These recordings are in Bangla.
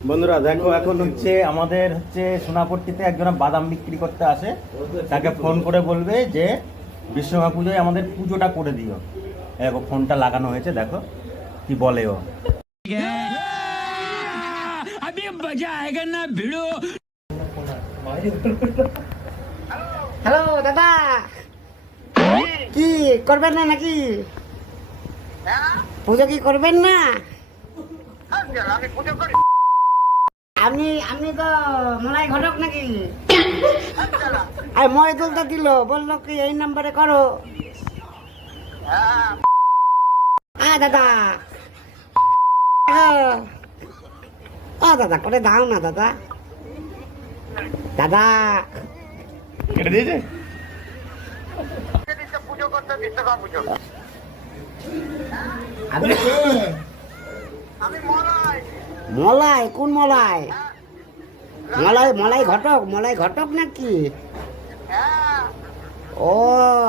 বন্ধুরা দেখো এখন হচ্ছে আমাদের হচ্ছে সোনাপট্টিতে একজন বাদাম বিক্রি করতে আসে। তাকে ফোন করে বলবে যে বিশ্বকর্মা পুজোয় আমাদের পুজোটা করে দিও। দেখো ফোনটা লাগানো হয়েছে দেখো কি বলে ও। হ্যালো দাদা। কি করবেন না নাকি? পুজো কি করবেন না? আপনি আপনি তো মলাই ঘটক নাকি? আর মই তুলতে দিল বলল কি এই নাম্বারে করো। হ্যাঁ দাদা। হ্যাঁ। ও দাদা করে দাও না দাদা। দাদা। কেটে দিয়েছে? মলাই? কোন মলাই? মলাই মলাই ঘটক মলাই ঘটক নাকি ও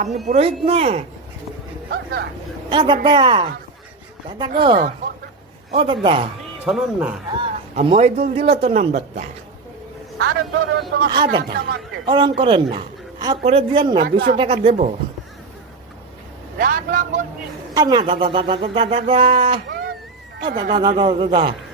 আপনি পুরোহিত না এ দাদা দাদা গো ও দাদা শুনুন না আর মহিদুল দিল তো নাম্বারটা আ দাদা ওরম করেন না আ করে দিয়েন না দুশো টাকা দেবো আর না দাদা দাদা দাদা দাদা এ দাদা দাদা দাদা